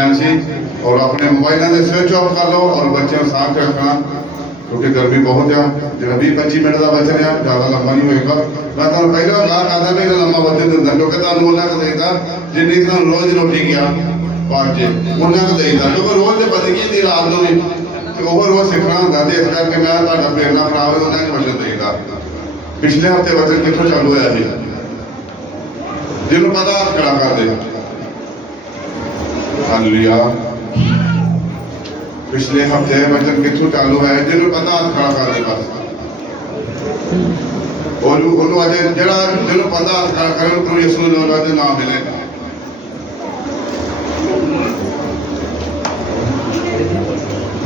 अहम सी। और अपने मोबाइलों के स्विच ऑफ कर लो और बच्चों साथ रखना, क्योंकि गर्मी बहुत है। जो 20-25 मिनट का वचन है, ज़्यादा लंबा नहीं होएगा। मैं तुम पहले गाह करता भी लंबा वचन दिता, क्योंकि तुम उन्ना को देता जिन्नी तुम रोज़ रोटी गया पाँच उन्ना को देता, क्योंकि रोज़ तो बदगी थी रात को भी ओवर रोज़ सीखना होंगे। तो इस करके मैं प्रेरणा खराब है उन्हें वचन देता। पिछले हफ्ते वचन कितों चालू होया है, जिन्होंने पता हाथ खड़ा कर दे। हालेलुया। पिछले हफ्ते वचन कितों चालू है, जिन्होंने पता हाथ खड़ा कर दे बस। और अजय जरा जिन्होंने पता हाथ खड़ा करे तो यीशु के नाम मिलेगा।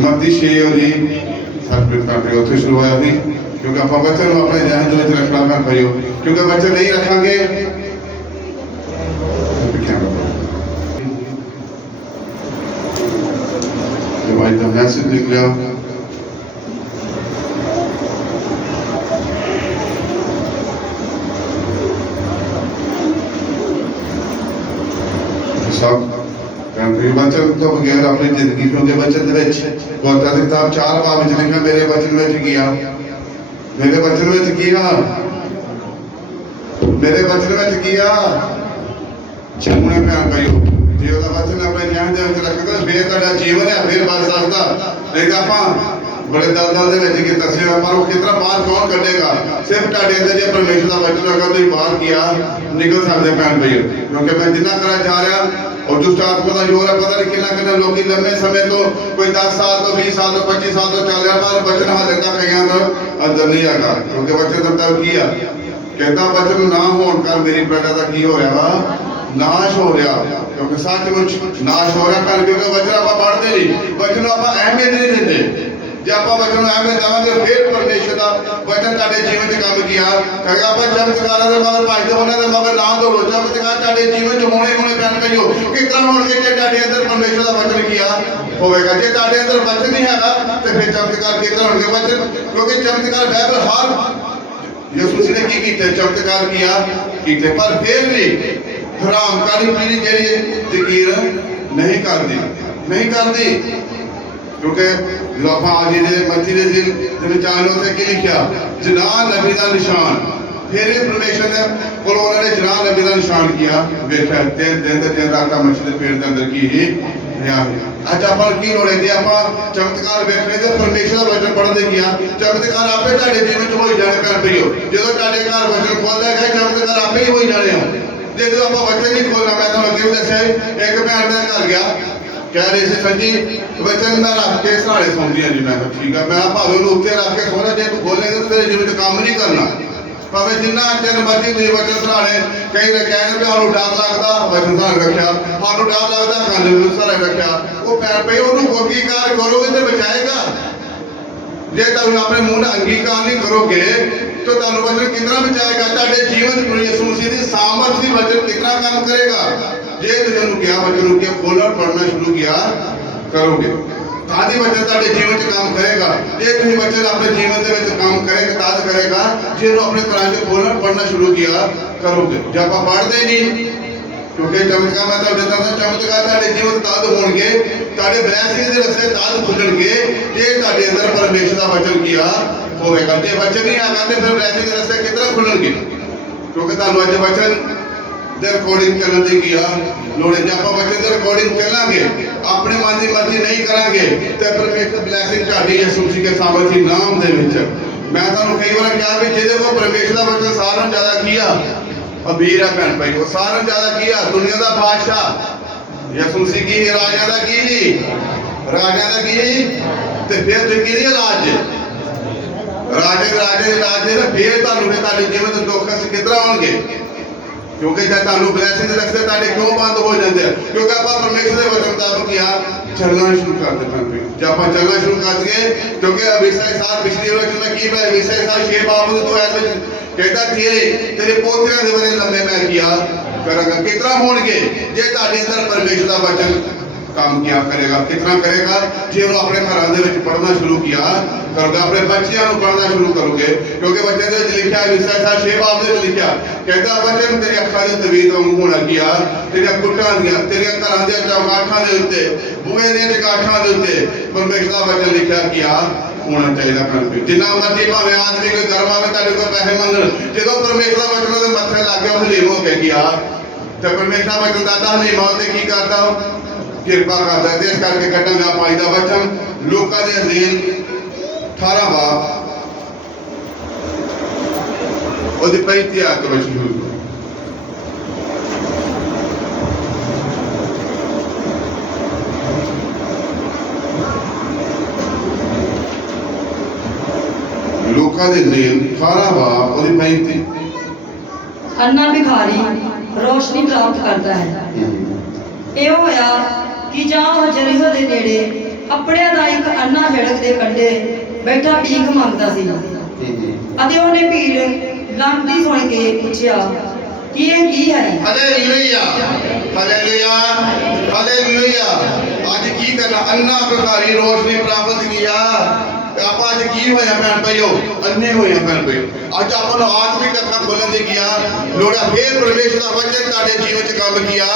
मत्ती 6 और सर्टिफिकेट करके उत्थे शुरू होया थी, क्योंकि आप बच्चों अपने जहन में रखना मैं भाइयों, क्योंकि बच्चे नहीं रखेंगे जो भाई तो मैसेज निकला सब वचन तो बगैर अपनी जिंदगी, क्योंकि वचन गौता की किताब 4 बाब लिखा मेरे वचन में किया, मेरे वचन में किया, मेरे वचन में किया चुने भैन भाइयों। जो वचन अपने ध्यान रखता फिर तेरा जीवन है, फिर बच सकता। नहीं तो आप बड़े दलदल की तस्वीर पर वो कितना बाहर कौन कटेगा। सिर्फ ਤੁਹਾਡੇ अंदर जो परमेश्वर का वचन अगर तुम बाहर किया निकल सकते भैन भाइयों, क्योंकि मैं जिन्ना करा जा रहा और दुष्ट आत्मा का जोर है। पता नहीं कितना लोग लंबे समय तो कोई 10 साल तो 20 साल तो 25 साल तो चल रहा, पर वचन हाले तक कहीं तो अंदर नहीं आगा, क्योंकि वचन तब की है कहता वचन ना होने कर मेरी प्रजा का की हो रहा वा नाश हो रहा, क्योंकि सचमुच नाश हो रहा कर, क्योंकि वचन आप पढ़ते नहीं, वचन आप अहमियत नहीं देते। जो आप वचन अहमियत देंगे फिर परमेश्वर का वचन ਤੁਹਾਡੇ जीवन में काम किया कहेगा। आप चमत्कारों के मगर भाई तो होने मगर ना दौड़ो, चमत्कार ਤੁਹਾਡੇ जीवन में होने पैन करियो कितना होने जे ਤੁਹਾਡੇ अंदर परमेश्वर का वचन किया होगा। जे ਤੁਹਾਡੇ अंदर वचन नहीं है तो फिर चमत्कार कितना होंगे वचन, क्योंकि चमत्कार बाइबल हर यीशु ने की कीते चमत्कार किया कीते, पर फिर भी हरामकारी पीढ़ी जी यकीन नहीं करती, नहीं करती, क्योंकि जो आप आज मच्छी के दिन चाहने होते कि लिखा जना नबी का निशान, फिर परमेश्वर ने उन्होंने जना नबी का निशान किया। वेखा 3 दिन ते 3 रात मच्छी के पेड़ के अंदर की ही अच्छा पर की लोड़ है आप चमत्कार वेखने तो परमेश्वर का वचन पढ़ते किया चमत्कार आपे ਤੁਹਾਡੇ जीवन च हो जाने पैन पईओ। जो ਤੁਹਾਡੇ घर वचन खोलता है चमत्कार आपे ही हो जाने हो। जो आप वचन नहीं खोलना, मैं तो अगे भी दसा एक भैन मेरे घर गया कह रही थी सर जी वचन मैं रख के सराड़े सौंदी जी। मैं ठीक है, मैं भावे उत्ते रख के सोना, जे तू खोलेगा तो तेरे जीवन काम नहीं करना। भावे जिन्ना चेर मर्जी तुझे वचन सराड़े कई कहने भी सानू डर लगता वचन सराड़े रखा, सानू डर लगता कंध सराड़े रखा। वो पैर पे उन्होंने अंगीकार करोगे तो बचाएगा। जे तुम अपने मुंह अंगीकार नहीं करोगे तो तुम वचन कितना बचाएगा। ਤੁਹਾਡੇ जीवन यीशु मसीह की सामर्थ वचन कितना काम करेगा। जे तुझे क्या वचन के खोलना पढ़ना शुरू किया करोगे तादी वचन ਤੁਹਾਡੇ जीवन च काम करेगा। जे तुम वचन अपने जीवन के काम करेगा ताद करेगा जे अपने तरह से खोलना पढ़ना शुरू किया करोगे। जब आप पढ़ते नहीं, क्योंकि चमत्कार मैं तो देता था चमत्कार ਤੁਹਾਡੇ जीवन ताद होंगे, ਤੁਹਾਡੇ ब्लैसिंग के रस्ते ताद खुलणगे जे ਤੁਹਾਡੇ अंदर परमेश्वर का वचन किया होगा। जे वचन नहीं आगा तो फिर ब्लैसिंग के रस्ते कितना खुलणगे, क्योंकि ਤੁਹਾਨੂੰ ਅੱਜ वचन रिकॉर्डिंग चलने की किया लोड़े। जब आप वचन की रिकॉर्डिंग चलांगे अपने मन की मर्जी नहीं करांगे तो परमेश्वर ब्लैसिंग ढाडी यीशु मसीह के सामर्थी नाम दे विच। मैं तुहानू कई बार कहा भी जिहदे को परमेश्वर का वचन सारा ज्यादा किया अमीर है भैन भाई, वो सारा ज्यादा किया दुनिया का बादशाह यीशु मसीह की राजा का की राजा का की ते फिर तुसीं किहदी राज राजे राजे राजे ना फिर तुहानू तुहाडे जीवन दे दुख कष्ट कितना होणगे, क्योंकि जब तुहानू ब्लैसिंग रखते तुहाडे क्यों बंद हो जाते हैं, क्योंकि आप परमेश्वर के वचन मुताबिक किया चलना शुरू कर देते हैं। जब आप चलना शुरू कर दिए, क्योंकि अभिषेक साहब पिछली वचन में की पाए अभिषेक साहब 6 बाबू तो ऐसे कहता तेरे पोतियां दे बड़े लंबे मैं किया करांगा कितना होणगे जे तुहाडे अंदर परमेश्वर का वचन काम किया करेगा। कितना करेगा? जो वो अपने घर पढ़ना शुरू किया करोगे, अपने बच्चों को पढ़ना शुरू करोगे, क्योंकि बच्चे के लिखा है 6 बाब ने लिखा कहता बच्चन तेरी अखा के तवीत वांगू होना किया, तेरिया गुट्टां दियां तेरिया घरां दे चौगाठां दे उत्ते बूहे दे चौगाठां दे उत्ते परमेश्वर का वचन लिखा किया होना चाहिए। पर जिन्ना मर्जी भावें आदमी कोई गर्म आवे तुहाडे कोल पैसे मंगण, जो परमेश्वर का वचन उहदे मत्थे लग गया हलीम हो के किया तो परमेश्वर वचन दादा हलीम होते की करता कृपा करता है। इस करके कटांगा पाई का वचन लूका दे अधीन 18 बाब ਉਹਦੀ 35 ਆਇਤ ਵਿੱਚ ਸ਼ੁਰੂ ਕਰੋ। ਲੋਕਾਂ ਦੇ ਜ਼ੇਨ 18 ਬਾਬ ਉਹਦੀ 35 अन्ना भिखारी रोशनी प्राप्त करता है। ਇਹ ਹੋਇਆ ਕਿ ਜਾਂ ਉਹ ਜਰੀਹੋ ਦੇ ਨੇੜੇ ਕੱਪੜਿਆਂ ਦਾ ਇੱਕ ਅੰਨਾ ਸੜਕ ਦੇ ਕੰਢੇ ਬੈਠਾ ਭੀਖ ਮੰਗਦਾ ਸੀ ਅਤੇ ਉਹਨੇ ਭੀੜ ਲੰਘਦੀ ਸੁਣ ਕੇ ਪੁੱਛਿਆ ਕਿ ਇਹ ਕੀ ਹੈ। Hallelujah hallelujah hallelujah. ਅੱਜ ਕੀ ਕਰਨਾ? ਅੰਨਾ भिखारी रोशनी प्राप्त किया। ਆਪਾਂ ਅੱਜ ਕੀ ਹੋਇਆ ਭੈਣ ਭਾਈਓ? ਅੰਨੇ ਹੋਏ ਭੈਣ ਭਾਈਓ। ਅੱਜ ਆਪਾਂ ਨੂੰ ਆਤਮਿਕ ਅੱਖਾਂ ਖੋਲਣ ਦੀ ਗਿਆ ਲੋੜਾ ਫੇਰ ਪਰਮੇਸ਼ਰ ਦਾ ਵਚਨ ਤੁਹਾਡੇ ਜੀਵਨ 'ਚ ਕੰਮ ਕੀਆ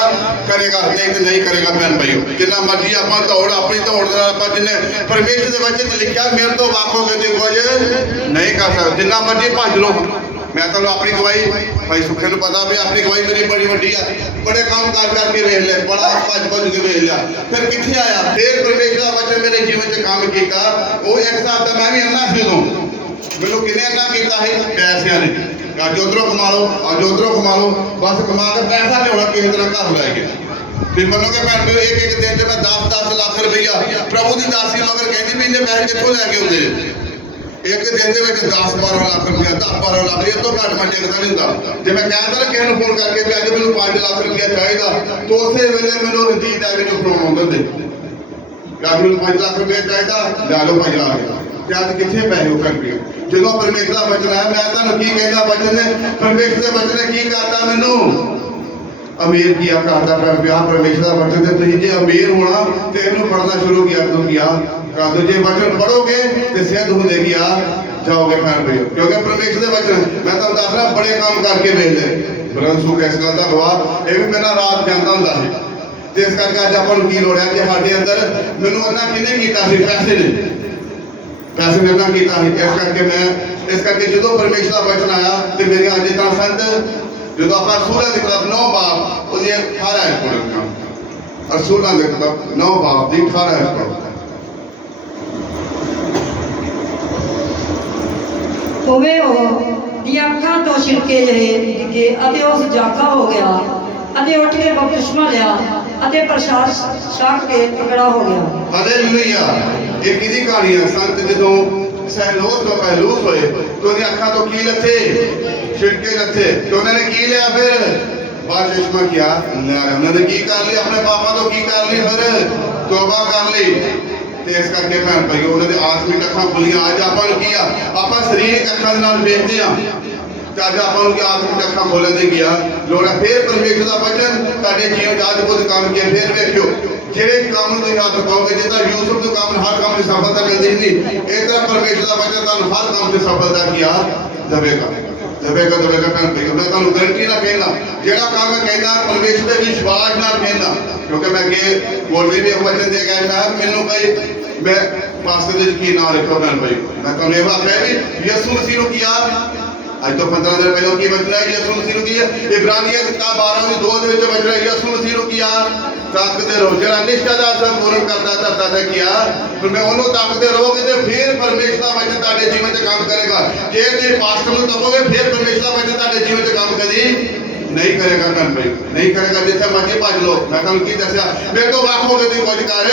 ਕਰੇਗਾ, ਨਹੀਂ ਤੇ ਨਹੀਂ ਕਰੇਗਾ ਭੈਣ ਭਾਈਓ। ਜਿੰਨਾ ਮਰਜ਼ੀ ਆਪਾਂ ਦੌੜ ਆਪਣੀ ਦੌੜ ਦੇ ਨਾਲ ਆਪਾਂ ਜਿੰਨੇ ਪਰਮੇਸ਼ਰ ਦੇ ਵਚਨ 'ਚ ਲਿਖਿਆ ਮੇਰੇ ਤੋਂ ਵੱਖ ਹੋ ਕੇ ਤੇ ਕੁਝ ਨਹੀਂ ਕਰ ਸਕਦੇ। ਜਿੰਨਾ ਮਰਜ਼ੀ ਭੱਜ ਲਓ। मैं तो अपनी गवाही भाई सुखे पता भी अपनी गवाही मेरी बड़ी वड्डी है, बड़े काम करके वेख लिया, बड़ा भज भज के वेख लिया, फिर कितने आया फिर परमेश्वर का वचन मेरे जीवन च काम किया। वो एक हिसाब का मैं भी अन्ना सी उदों मैनू किन्ने अन्ना किया है पैसों ने। अज उधरों कमा लो अज उधरों कमा लो, बस कमा के पैसा लिया किसी तरह घर लै गया। फिर मनोगे भैन एक एक दिन से मैं 10-10 लाख रुपया प्रभु की दासी मगर कहती भी इन्ने पैसे कितों लैके आते एक दिन के 10-12 लाख रुपया 10-12 लाख ये तो घट मैं टिकता नहीं होंगे। जो मैं कहता ना किसी फोन करके भी अज मैं 5 लाख रुपया चाहिए तो उस वे मैंने रंजीत है मैंने फोन आते अज मैं 5 लाख रुपया चाहिए लै लो 5 लाख अज कितने पैसे वो कर गए। जो परमेश्वर का वचन है मैं तुम्हें की कहता वचन ने परमेश्वर के वचन ने की करता मैनू अमीर किया करता ब्याह परमेश्वर का वचन से तुम जो अमीर होना तो इन्हू पढ़ना शुरू किया कर दो। जो वचन पढ़ोगे तो सिद्ध होंगे गया जाओगे भैन भाई, क्योंकि परमेश्वर के वचन मैं तुम दस रहा बड़े काम करके वेख ले ब्रदर सुख इस गल का गवाह ये भी मेरा रात जाता होंगे तो इस करके अज अपन की लोड़ है कि साढ़े अंदर मैनू अन्ना किने किया पैसे ने पैसे ने अन्ना किया। इस करके मैं इस करके जो परमेश्वर का वचन आया तो मेरी अज इतना संत जो आप रसूलों की किताब 9 बाब उसकी 18 आयत पढ़ो। रसूलों की किताब 9 बाब की 18 आयत पढ़ो। ਹੋਵੇ ਉਹ ਦੀਆਂ ਅੱਖਾਂ ਤੋਂ ਛਿਲਕੇ ਜਿਹੇ ਡਿੱਗੇ ਅਤੇ ਉਹ ਜਾਗਾ ਹੋ ਗਿਆ ਅਤੇ ਉੱਠ ਕੇ ਬਪਤਿਸਮਾ ਲਿਆ ਅਤੇ ਪ੍ਰਸ਼ਾਦ ਛਕ ਕੇ ਤਕੜਾ ਹੋ ਗਿਆ। ਹਾਲੇਲੂਇਆ। ਇਹ ਕਿਹਦੀ ਕਹਾਣੀ ਹੈ? ਸੰਤ ਜਦੋਂ ਸਹਿਲੋਸ ਤੋਂ ਪਹਿਲੂਸ ਹੋਏ तो उन्हें अखा तो की लथे छिड़के लथे तो उन्होंने की लिया फिर बारिशमा किया उन्होंने की कर लिया अपने पापा तो की कर ली फिर तौबा कर ली। इस करके भैन भाई उन्होंने आत्मिक अखा खुलियां अज आप किया आप शरीरक अखा देखते हैं तो अज आप आत्मिक अखा खोलन दे गया लोड़ है फिर परमेश्वर का वचन तुहाडे जीवन अज कुछ काम किया फिर वेखियो जेड़े काम तुम हथ पाओगे जिदा यूसुफ तो काम हर काम से सफलता मिलती थी इस तरह परमेश्वर का वचन तुहानू हर काम से सफलता किया जाएगा जाएगा जाएगा भैन भाई मैं तुहानू गारंटी ना कहना जेड़ा काम मैं कहना परमेश्वर के विश्वास ना कहना क्योंकि मैं अगे बोलने भी वचन दे गया मैनू कई मैं पास्टर यकीन ना रखो भैन भाई मैं तुहानू यह आख्या भी यीशु मसीह नू किया अज तो 15 दिन पहले की बचना है यीशु मसीह की इब्रानिया किताब 12 2 ਦੇ ਵਿੱਚ बचना है यीशु मसीह ਨੂੰ किया ताकते रहो जरा निष्ठा ਦਾ ਸਭ ਪੂਰਨ ਕਰਦਾ ਧਰਤਾ ਤੇ किया ਫਿਰ ਮੈਂ ਉਹਨੂੰ ਤਾਕਦੇ ਰਹੋਗੇ ਤੇ ਫਿਰ ਪਰਮੇਸ਼ਰ ਦਾ ਵਚਨ ਤੁਹਾਡੇ ਜੀਵਨ ਤੇ ਕੰਮ ਕਰੇਗਾ ਜੇ ਤੁਸੀਂ ਪਾਸਟਰ ਨੂੰ ਤਪੋਗੇ ਫਿਰ ਪਰਮੇਸ਼ਰ ਦਾ ਵਚਨ ਤੁਹਾਡੇ ਜੀਵਨ ਤੇ ਕੰਮ ਕਦੀ नहीं करेगा भैन भाई नहीं करेगा जिथे मर्जी भज लो मैं तुहानू की दसिया मेरे तो वख हो के तुम कुछ कर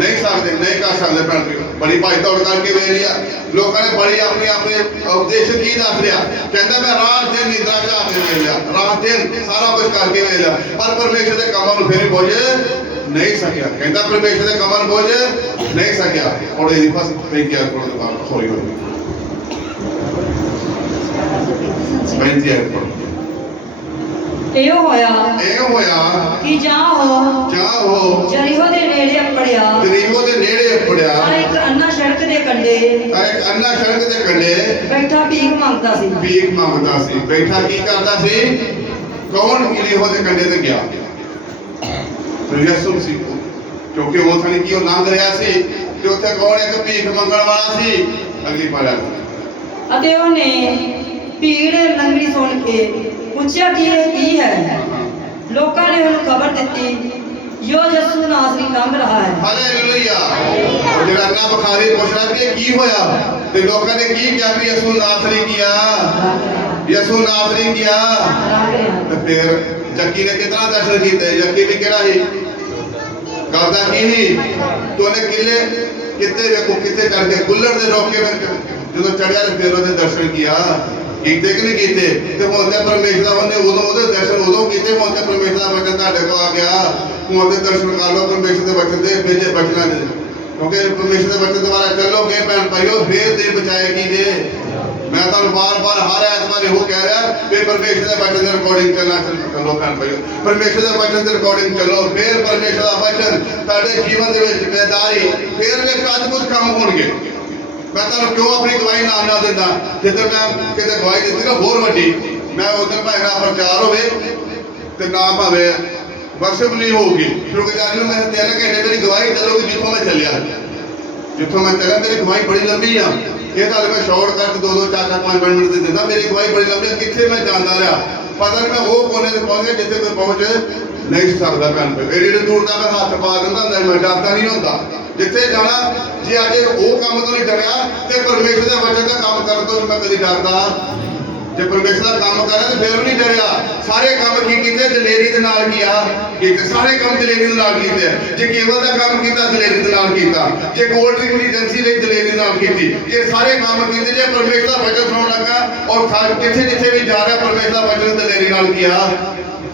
नहीं सकते नहीं कर सकते भैन भाई बड़ी भज दौड़ करके वेख लिया लोगों ने बड़ी अपने अपने उपदेश की दस लिया कहता मैं रात दिन निद्रा झा के वेख लिया रात दिन सारा कुछ करके वेख लिया पर परमेश्वर के कामों को फिर बोझ नहीं सकिया कहता परमेश्वर के कामों बोझ नहीं सकिया और ये बस बेनती होई होई बेनती है ਇਹੋ ਹੋਇਆ ਇਹ ਹੋਇਆ ਕਿ ਜਾਹੋ ਜਰੀਹੋ ਦੇ ਨੇੜੇ ਅੱਪੜਿਆ ਜਰੀਹੋ ਦੇ ਨੇੜੇ ਪੜਿਆ ਪਰ ਇੱਕ ਅੰਨਾ ਸੜਕ ਦੇ ਕੰਢੇ ਇੱਕ ਅੰਨਾ ਸੜਕ ਦੇ ਕੰਢੇ ਬੈਠਾ ਭੀਖ ਮੰਗਦਾ ਸੀ। ਭੀਖ ਮੰਗਦਾ ਸੀ। ਬੈਠਾ ਕੀ ਕਰਦਾ ਸੀ? ਕੌਣ ਜਰੀਹੋ ਦੇ ਕੰਢੇ ਤੇ ਗਿਆ? ਯਿਸੂ ਸੀ, ਕਿਉਂਕਿ ਉਹ ਥਾਣੀ ਕੀ ਉਹ ਲੰਘ ਰਿਹਾ ਸੀ ਤੇ ਉੱਥੇ ਕੌਣ ਇੱਕ ਭੀਖ ਮੰਗਣ ਵਾਲਾ ਸੀ। ਅਗਲੀ ਪਾਰਾ ਅਤੇ ਉਹਨੇ ਭੀੜ ਲੰਗੜੀ ਸੁਣ ਕੇ ਪੁੱਛਿਆ ਕਿ ਇਹ ਕੀ ਹੈ। ਲੋਕਾਂ ਨੇ ਉਹਨੂੰ ਖਬਰ ਦਿੱਤੀ ਜੋ ਯਿਸੂ ਨਾਸਰੀ ਲੰਘ ਰਹਾ ਹੈ। ਹਾਲੇਲੂਇਆ। ਉਹ ਜਿਹੜਾ ਅੰਨਾ ਬੁਖਾਰੀ ਪੁੱਛ ਰਿਹਾ ਕਿ ਇਹ ਕੀ ਹੋਇਆ ਤੇ ਲੋਕਾਂ ਨੇ ਕੀ ਕਿਹਾ ਵੀ ਯਿਸੂ ਨਾਸਰੀ ਕੀਆ, ਯਿਸੂ ਨਾਸਰੀ ਕੀਆ। ਤੇ ਫਿਰ ਜੱਕੀ ਨੇ ਕਿਤਨਾ ਦਰਸ਼ਨ ਕੀਤੇ? ਜੱਕੀ ਵੀ ਕਿਹੜਾ ਸੀ? ਕਰਦਾ ਕੀ ਸੀ? ਤੇ ਉਹਨੇ ਕਿਤੇ ਵੇਖੋ ਕਿਤੇ ਚੜ ਕੇ ਗੁੱਲੜ ਦੇ ਰੋਕੇ ਵਿੱਚ ਜਦੋਂ ਚੜਿਆ ਤੇ ਫਿਰ ਉਹਦੇ ਦਰਸ਼ਨ ਕੀਆ। ਕੀਤੇ ਕਿ ਨਹੀਂ ਕੀਤੇ? ਤੇ ਹੁਣ ਤੇ ਪਰਮੇਸ਼ਰ ਦਾ ਉਹਨੇ ਉਦੋਂ ਉਹਦੇ ਦਰਸ਼ਨ ਉਦੋਂ ਕੀਤੇ। ਹੁਣ ਤੇ ਪਰਮੇਸ਼ਰ ਦਾ ਵਚਨ ਤੁਹਾਡੇ ਕੋਲ ਆ ਗਿਆ। ਹੁਣ ਤੇ ਦਰਸ਼ਨ ਕਰ ਲਓ ਪਰਮੇਸ਼ਰ ਦੇ ਵਚਨ ਦੇ ਵਿੱਚ ਬਚਣਾ ਦੇ, ਕਿਉਂਕਿ ਪਰਮੇਸ਼ਰ ਦੇ ਵਚਨ ਦੁਆਰਾ ਚੱਲੋਗੇ ਭੈਣ ਭਾਈਓ ਫੇਰ ਤੇ ਬਚਾਏਗੀ ਜੇ। ਮੈਂ ਤੁਹਾਨੂੰ ਬਾਰ-ਬਾਰ ਹਰ ਐਤਵਾਰ ਇਹੋ ਕਹਿ ਰਿਹਾ ਕਿ ਪਰਮੇਸ਼ਰ ਦੇ ਵਚਨ ਦੇ ਰਿਕਾਰਡਿੰਗ ਚੱਲੋ ਭੈਣ ਭਾਈਓ। ਪਰਮੇਸ਼ਰ ਦੇ ਵਚਨ ਦੇ ਰਿਕਾਰਡਿੰਗ ਚੱਲੋ, ਫੇਰ ਪਰਮੇਸ਼ਰ ਦਾ ਵਚਨ ਤੁਹਾਡੇ ਜੀਵਨ ਦੇ ਵਿੱਚ ਬੇਦਾਰੀ ਫੇਰ ਵੇਖ ਅਦਭੁਤ ਕੰਮ ਹੋਣਗੇ। ਮੈਂ ਤੁਹਾਨੂੰ ਕਿਉਂ ਆਪਣੀ ਗਵਾਹੀ ਨਾ ਦਿੰਦਾ? ਜਿੱਦਾਂ ਮੈਂ ਕਿਤੇ ਗਵਾਹੀ ਦਿੱਤੀ ਨਾ ਹੋਰ ਵੱਡੀ, ਮੈਂ ਉਦੋਂ ਭਾਵੇਂ ਨਾ ਪ੍ਰਚਾਰ ਹੋਵੇ ਤੇ ਨਾ ਭਾਵੇਂ ਵਰਸ਼ਿਪ ਨਹੀਂ ਹੋਊਗੀ, ਕਿਉਂਕਿ ਜਦ ਨੂੰ ਮੈਂ 3 ਘੰਟੇ ਮੇਰੀ ਗਵਾਹੀ ਚੱਲੂਗੀ ਜਿੱਥੋਂ ਮੈਂ ਚੱਲਿਆ। ਜਿੱਥੋਂ ਮੈਂ ਚੱਲਿਆ ਮੇਰੀ ਗਵਾਹੀ ਬੜੀ ਲੰਬੀ ਆ। ਇਹ ਤਾਂ ਮੈਂ ਸ਼ਾਰਟ ਕੱਟ 2-2 4-5 ਮਿੰਟ ਦੇ ਦਿੰਦਾ। ਮੇਰੀ ਗਵਾਹੀ ਬੜੀ ਲੰਬੀ ਆ। ਕਿੱਥੇ ਮੈਂ ਜਾਂਦਾ ਰਿਹਾ ਪਤਾ ਨਹੀਂ। ਮੈਂ ਉਹ ਕੋਨੇ ਤੇ ਪਹੁੰਚ ਗਿਆ ਜਿੱਥੇ ਕੋਈ ਪਹੁੰਚ ਨਹੀਂ ਸਕਦਾ। ਭੈਣ ਭਾਈ ਏਡੀ ਦੂਰ ਦਾ ਮੈਂ ਹੱਥ ਪਾ ਦਿੰਦਾ ਹੁੰਦਾ, ਮੈਂ ਡਰਦਾ ਨਹੀਂ ਹੁੰਦਾ ਜਿੱਥੇ ਜਾਣਾ। ਜੇ ਅੱਜ ਉਹ ਕੰਮ ਤੋਂ ਨਹੀਂ ਡਰਿਆ ਤੇ ਪਰਮੇਸ਼ਰ ਦੇ ਵਚਨ ਦਾ ਕੰਮ ਕਰਨ ਤੋਂ ਮੈਂ ਕਦੀ ਡਰਦਾ? ਜੇ ਪਰਮੇਸ਼ਰ ਦਾ ਕੰਮ ਕਰਾਂ ਤੇ ਫਿਰ ਨਹੀਂ ਡਰਿਆ। ਸਾਰੇ ਕੰਮ ਕੀ ਕੀਤੇ? ਦਲੇਰੀ ਦੇ ਨਾਲ ਕੀਆ ਕੀਤੇ। ਸਾਰੇ ਕੰਮ ਦਲੇਰੀ ਦੇ ਨਾਲ ਕੀਤੇ। ਜੇ ਕੇਵਲ ਦਾ ਕੰਮ ਕੀਤਾ ਦਲੇਰੀ ਦੇ ਨਾਲ ਕੀਤਾ। ਜੇ ਕੋਲਡ ਡਰਿੰਕ ਦੀ ਏਜੰਸੀ ਲਈ ਦਲੇਰੀ ਦੇ ਨਾਲ ਕੀਤੀ। ਇਹ ਸਾਰੇ ਕੰਮ ਕੀਤੇ ਜੇ ਪਰਮੇਸ਼ਰ ਦਾ ਵਚਨ ਸੁਣਨ ਲੱਗਾ ਔਰ ਜਿੱਥੇ ਵੀ ਜਾ ਰਿਹਾ ਪਰਮੇਸ਼ਰ ਦਾ ਵਚਨ ਦਲੇਰੀ ਨਾਲ ਕੀਆ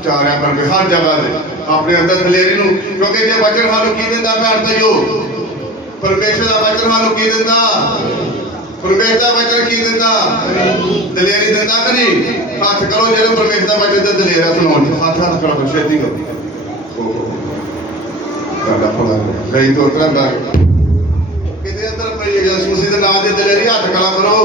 ਜਾ ਰਿਹਾ। ਪਰਮੇਸ਼ਰ ਹਰ ਜਗ੍ਹਾ ਤੇ ਆਪਣੇ ਅੰਦਰ ਦਲੇਰੀ ਨੂੰ, ਕਿਉਂਕਿ ਜੇ ਵਚਨ ਸਾਨੂੰ ਕੀ ਦਿੰਦਾ ਭੈਣ ਭਾਈਓ? ਪਰਮੇਸ਼ਰ ਦਾ ਵਚਨ ਸਾਨੂੰ ਕੀ ਦਿੰਦਾ? ਪਰਮੇਸ਼ਰ ਦਾ ਵਚਨ ਕੀ ਦਿੰਦਾ? ਦਲੇਰੀ ਦਿੰਦਾ ਕਿ ਨਹੀਂ? ਹੱਥ ਕਰੋ ਜਦੋਂ ਪਰਮੇਸ਼ਰ ਦਾ ਵਚਨ ਤੇ ਦਲੇਰਾ ਸੁਣਾਉਣ। ਹੱਥ ਕਰੋ, ਛੇਤੀ ਕਰੋ। ਤੁਹਾਡਾ ਭਲਾ ਕਈ ਤੋਂ ਉਤਰਾ ਦਾ ਕਿਤੇ ਅੰਦਰ ਪਈ ਯਿਸੂ ਮਸੀਹ ਦੇ ਨਾਮ ਦੇ ਦਲੇਰੀ ਹੱਥ ਖੜਾ ਕਰੋ।